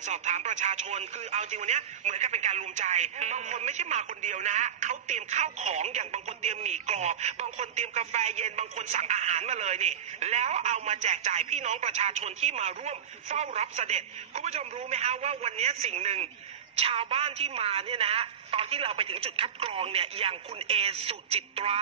การสอบถามประชาชน คือเอาจริงวันเนี้ยเหมือนกับเป็นการรวมใจ บางคนไม่ใช่มาคนเดียวนะฮะเขาเตรียมข้าวของอย่างบางคนเตรียมหมี่กรอบ บางคนเตรียมกาแฟเย็นบางคนสั่งอาหารมาเลยนี่ แล้วเอามาแจกจ่ายพี่น้องประชาชนที่มาร่วมเฝ้ารับเสด็จ คุณผู้ชมรู้ไหมฮะว่าวันเนี้ยสิ่งหนึ่ง ชาวบ้านที่มาเนี่ยนะฮะตอนที่เราไปถึงจุดคัดกรองเนี่ยอย่างคุณเอสุจิตรา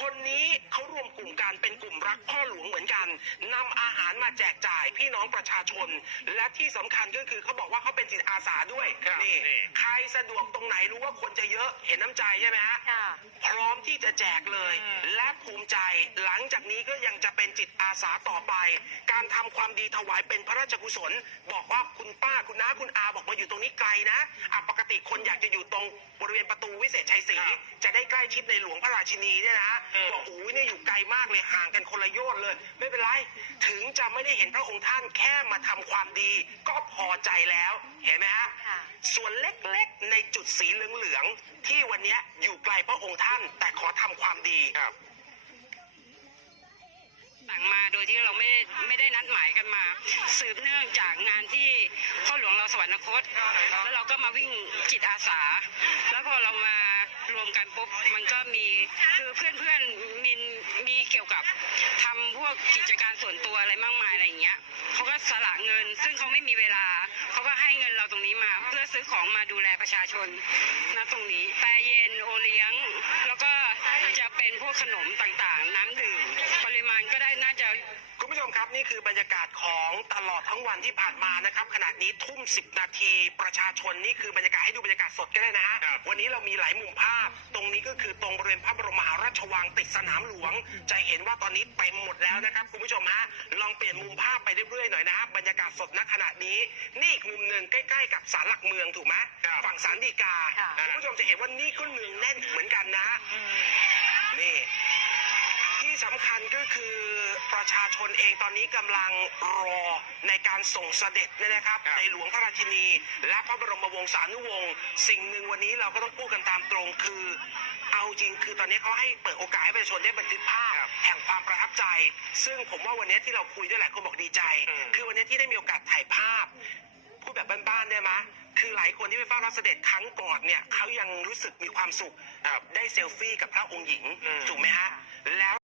คนนี้เขารวมกลุ่มกันเป็นกลุ่มรักพ่อหลวงเหมือนกันนำอาหารมาแจกจ่ายพี่น้องประชาชน และที่สำคัญก็คือเขาบอกว่าเขาเป็นจิตอาสาด้วยครับนี่นี่ใครสะดวกตรงไหนรู้ว่าคนจะเยอะเห็นน้ำใจใช่ไหมฮะค่ะพร้อมที่จะแจกเลยอืมและภูมิใจหลังจากนี้ก็ยังจะเป็นจิตอาสาต่อไป การทำความดีถวายเป็นพระราชกุศล บอกว่าคุณป้าคุณน้าคุณอาบอกมาอยู่ตรงนี้ไกลนะอะปกติคนอยากจะอยู่ตรงบริเวณประตูวิเศษชัยศรีครับจะได้ใกล้ชิดในหลวงพระราชินีเนี่ยนะอืมบอกโอ้ยเนี่ยอยู่ไกลมากเลยห่างกันคนละโยชน์เลย ไม่เป็นไร ถึงจะไม่ได้เห็นพระองค์ท่านแค่มาทำความดี ก็พอใจแล้วเห็นไหมฮะ ค่ะ ส่วนเล็กๆ ในจุดสีเหลืองๆ ที่วันเนี้ยอยู่ไกลพระองค์ท่าน แต่ขอทำความดีครับ สั่งมาโดยที่เราไม่ได้ไม่ได้นัดหมายกันมา สืบเนื่องจากงานที่ พ่อหลวงเราสวรรคต แล้วเราก็มาวิ่งจิตอาสา แล้วพอเรามารวมกันปุ๊บมันก็มีคือเพื่อนเพื่อนๆมีมีเกี่ยวกับทำพวกกิจการส่วนตัวอะไรมากมายอะไรอย่างเงี้ยเขาก็สละเงิน ซึ่งเขาไม่มีเวลาเขาก็ให้เงินเราตรงนี้มา เพื่อซื้อของมาดูแลประชาชนณตรงนี้แต่เย็นโอเลี้ยง แล้วก็จะเป็นพวกขนมต่างๆ น้ำดื่มปริมาณก็ได้น่าจะ คุณผู้ชมครับนี่คือบรรยากาศของตลอดทั้งวันที่ผ่านมานะครับขณะนี้ทุ่ม 10 นาทีประชาชนนี่คือบรรยากาศให้ดูบรรยากาศสดก็ได้นะฮะครับวันนี้เรามีหลายมุมภาพ ตรงนี้ก็คือตรงบริเวณพระบรมมหาราชวังติดสนามหลวง จะเห็นว่าตอนนี้เต็มหมดแล้วนะครับคุณผู้ชมฮะลองเปลี่ยนมุมภาพไปเรื่อยๆหน่อยนะฮะบรรยากาศสดณขณะนี้ นี่อีกมุมหนึ่งใกล้ ๆ กับศาลหลักเมืองถูกไหมครับฝั่งศาลฎีกาค่ะคุณผู้ชมจะเห็นว่านี่ก็เนืองแน่นเหมือนกันนะนี่ ที่สำคัญก็คือประชาชนเองตอนนี้กำลังรอในการส่งเสด็จเนี่ยนะครับครับ ในหลวงพระราชินี และพระบรมวงศานุวงศ์สิ่งหนึ่งวันนี้เราก็ต้องพูดกันตามตรงคือ เอาจริงคือตอนนี้เขาให้เปิดโอกาสให้ประชาชนได้บันทึกภาพครับแห่งความประทับใจ ซึ่งผมว่าวันนี้ที่เราคุยด้วยหลายคนบอกดีใจอืมคือวันนี้ที่ได้มีโอกาสถ่ายภาพพูดแบบบ้านๆได้ไหมคือหลายคนที่ไปเฝ้ารับเสด็จครั้งก่อนเนี่ยเขายังรู้สึกมีความสุขครับได้เซลฟี่กับพระองค์หญิงอืมถูกไหมฮะแล้ว